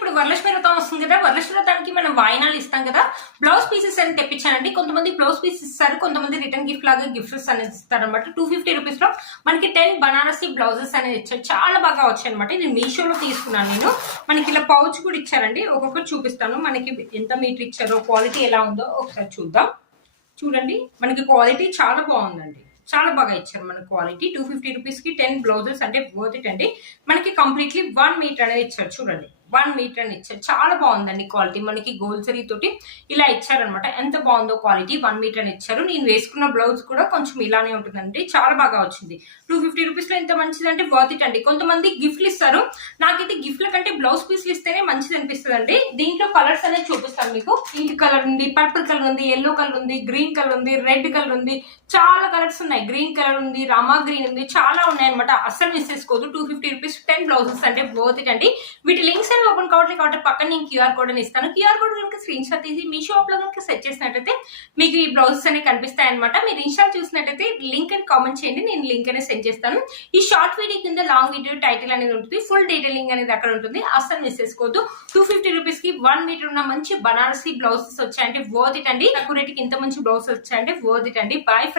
ఇప్పుడు వరలక్ష్మి వ్రతం వస్తుంది కదా వరలక్ష్మి వ్రతానికి మనం వాయినాలు ఇస్తాం కదా. బ్లౌజ్ పీసెస్ అని తెప్పించానండి. కొంతమంది బ్లౌజ్ పీసెస్ ఇస్తారు కొంతమంది రిటర్న్ గిఫ్ట్ లాగా గిఫ్ట్స్ అనేది ఇస్తారు అనమాట టూ ఫిఫ్టీ రూపీస్లో మనకి టెన్ బనారసి బ్లౌజెస్ అనేది ఇచ్చారు. చాలా బాగా వచ్చాయి అనమాట నేను మీషోలో తీసుకున్నాను నేను. మనకి ఇలా పౌచ్ కూడా ఇచ్చారండి. ఒక్కొక్కటి చూపిస్తాను. మనకి ఎంత మీటర్ ఇచ్చారో క్వాలిటీ ఎలా ఉందో ఒకసారి చూద్దాం. చూడండి. మనకి క్వాలిటీ చాలా బాగుందండి. చాలా బాగా ఇచ్చారు మన క్వాలిటీ టూ ఫిఫ్టీ రూపీస్కి టెన్ బ్లౌజెస్ అంటే వర్త్ ఇట్ అండి. మనకి కంప్లీట్లీ వన్ మీటర్ అనేది ఇచ్చారు. చూడండి. వన్ మీటర్ అని ఇచ్చారు. చాలా బాగుందండి క్వాలిటీ. మనకి గోల్సరీ తోటి ఇలా ఇచ్చారనమాట ఎంత బాగుందో క్వాలిటీ వన్ మీటర్ అని ఇచ్చారు. నేను వేసుకున్న బ్లౌజ్ కూడా కొంచెం ఇలానే ఉంటుందండి. చాలా బాగా వచ్చింది. టూ ఫిఫ్టీ రూపీస్లో ఎంత మంచిదంటే వర్త్ ఇట్ అండి. కొంతమంది గిఫ్ట్లు ఇస్తారు. నాకైతే గిఫ్ట్ల కంటే బ్లౌజ్ పీస్లు ఇస్తేనే మంచిది అనిపిస్తుంది దీంట్లో కలర్స్ అనేది చూపిస్తాను మీకు. పింక్ కలర్ ఉంది పర్పుల్ కలర్ ఉంది ఎల్లో కలర్ ఉంది గ్రీన్ కలర్ ఉంది రెడ్ కలర్ ఉంది. చాలా కలర్స్ ఉన్నాయి. గ్రీన్ కలర్ ఉంది రామా గ్రీన్ ఉంది. చాలా ఉన్నాయి అనమాట అస్సలు మిస్ చేసుకోవద్దు. Two fifty rupees ten blouses అంటే వర్త్ ఇట్ అండి. వీటి లింక్స్ ఒకసారి ఓపెన్ కావట్లేదు కాబట్టి పక్కన నేను క్యూఆర్ కోడ్ అని ఇస్తాను. క్యూఆర్ కోడ్ కనుక స్క్రీన్ షాట్ తీసి మీ షాప్లో కనుక సెట్ చేసినట్టయితే మీకు ఈ బ్లౌజెస్ అనేవి కనిపిస్తాయి అనమాట మీరు ఇన్స్టా చూసినట్టయితే లింక్ అని కామెంట్ చేయండి. నేను లింక్ అనేది సెండ్ చేస్తాను. ఈ షార్ట్ వీడియో కింద లాంగ్ వీడియో టైటిల్ అనేది ఉంటుంది. ఫుల్ డీటెయిలింగ్ అనేది అక్కడ ఉంటుంది. అస్సలు మిస్ చేసుకోవద్దు. టూ ఫిఫ్టీ రూపీస్కి వన్ మీటర్ ఉన్న మంచి బనారసి బ్లౌజెస్ వచ్చాయంటే వర్త్ ఇట్ అండి. తక్కువ రేటుకి ఇంత మంచి బ్లౌజ్ వచ్చాయంటే వర్త్ ఇట్ అండి. Boy friend